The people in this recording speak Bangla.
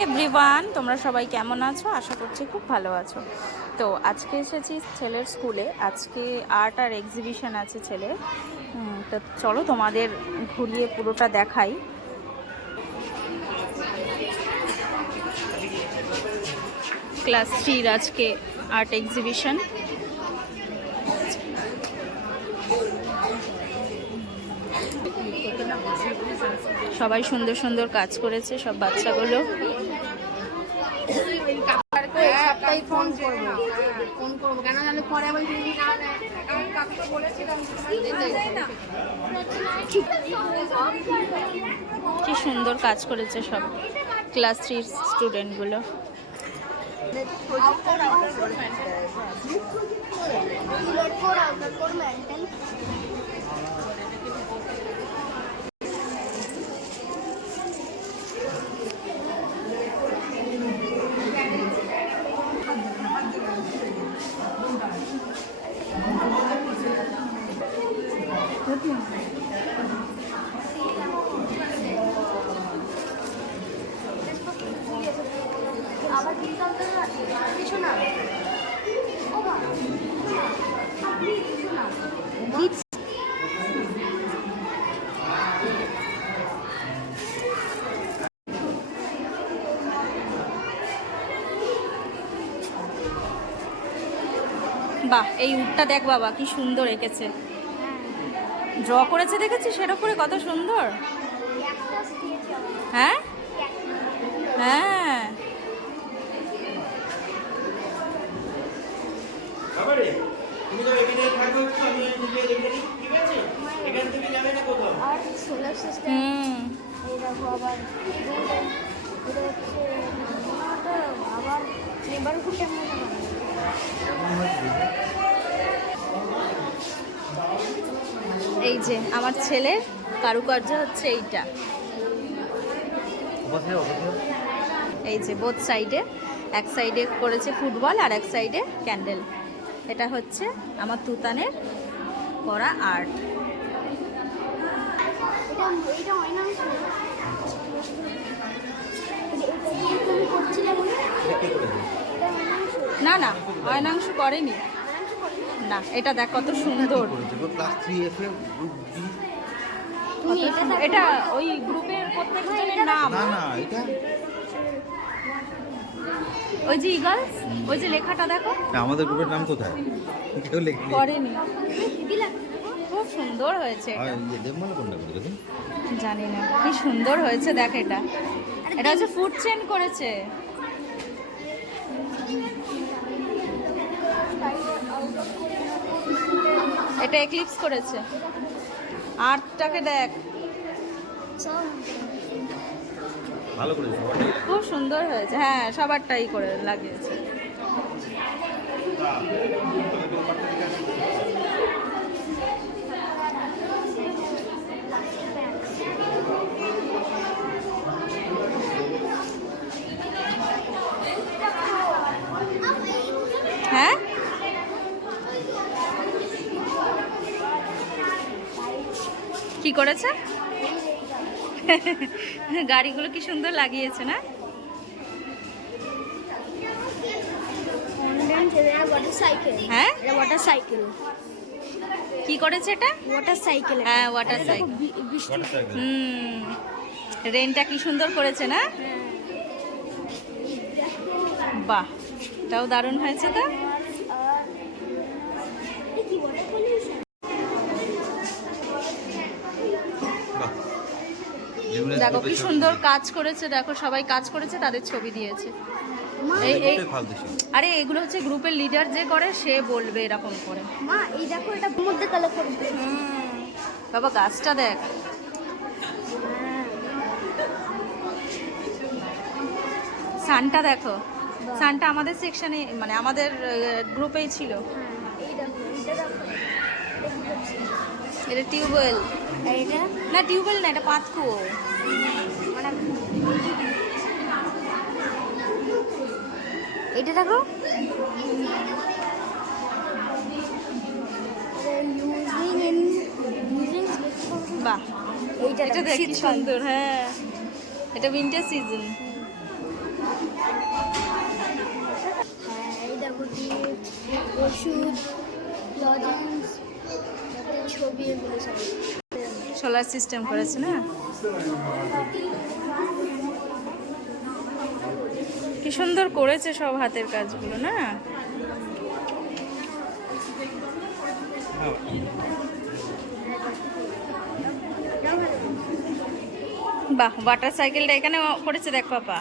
এভরিওয়ান তোমরা সবাই কেমন আছো? আশা করছি খুব ভালো আছো। তো আজকে এসেছি ছেলের স্কুলে। আজকে আর্ট আর এক্সিবিশন আছে হুম, তো চলো তোমাদের ঘুরিয়ে পুরোটা দেখাই। ক্লাস থ্রির আজকে আর্ট এক্সিবিশন। সবাই সুন্দর সুন্দর কাজ করেছে সব বাচ্চাগুলো। সপ্তাহে ফোন করব ফোন করব কেন জানো পরে আবার যদি না নেয় কারণ কাকু তো বলেছিলাম কি সুন্দর কাজ করেছে সব ক্লাস থ্রির স্টুডেন্টগুলো আবার কিছু না। বাহ এই উটটা দেখ বাবা কি সুন্দর এঁকেছে। ড্র করেছে দেখেছিস? সেটা করে কত সুন্দর। হ্যাঁ? হ্যাঁ বাবারে তুমি তো এখানে থাকো একটু আমি নিজে ঠিক আছে? এখান থেকে যাবে না কোথাও। আর সোলার সিস্টেম। হুম। এই দেখো আবার এটা হচ্ছে আবার নেবারহুড এই যে আমার ছেলের কারুকার্য হচ্ছে এইটা। এই যে বোথ সাইডে এক সাইডে করেছে ফুটবল আর এক সাইডে ক্যান্ডেল এটা হচ্ছে আমার তুতানের করা আর্ট না। না অয়নাংশ করেনি না? এটা দেখ কত সুন্দর এটা ওই গ্রুপের প্রত্যেকজনের নাম না না এটা ওই যে ইগলস ওই যে লেখাটা দেখো। আমাদের গ্রুপের নাম কোথায়? কেউ লেখনি। করেনি। খুব সুন্দর হয়েছে এটা। ইয়ে জানি না কি সুন্দর হয়েছে দেখ এটা। এটা হচ্ছে ফুড চেন করেছে। এটা এক্লিপস করেছে। আর্টটাকে দেখ। ভালো করে খুব সুন্দর হয়েছে। হ্যাঁ সবারটাই করে লাগিয়েছে। হ্যাঁ? কি করেছে? গাড়িগুলো কি সুন্দর লাগিয়েছে না? ওয়াটার সাইকেল হ্যাঁ? ওয়াটার সাইকেল কি করেছে এটা? ওয়াটার সাইকেল হ্যাঁ ওয়াটার সাইকেল বৃষ্টি। হুম। রেনটা কি সুন্দর করেছে না? বাহ এটাও দারুণ হয়েছে তো। দেখো কি সুন্দর কাজ করেছে দেখো সবাই কাজ করেছে তাদের ছবি দিয়েছে। আরে এগুলো হচ্ছে গ্রুপের লিডার যে করে সে বলবে এরকম করে। মা এই দেখো এটা মধ্যে করে বাবা গাছটা দেখ। সানটা দেখো। সানটা আমাদের সেকশনে মানে আমাদের গ্রুপেই ছিল। এই দেখো এটা দেখো। এটা টিউবওয়েল। এইটা? না টিউবওয়েল না এটা পাতকুয়ো মানে- এটা দেখো। বাহ এইটা দেখি সুন্দর হ্যাঁ। এটা উইন্টার হ্যাঁ, সিজন ওষুধ লজেন্স। ছবি সোলার সিস্টেম করেছে না? কি সুন্দর করেছে সব হাতের কাজগুলো, না? বাহ ওয়াটার সাইকেলটা এখানে করেছে, দেখ পাপা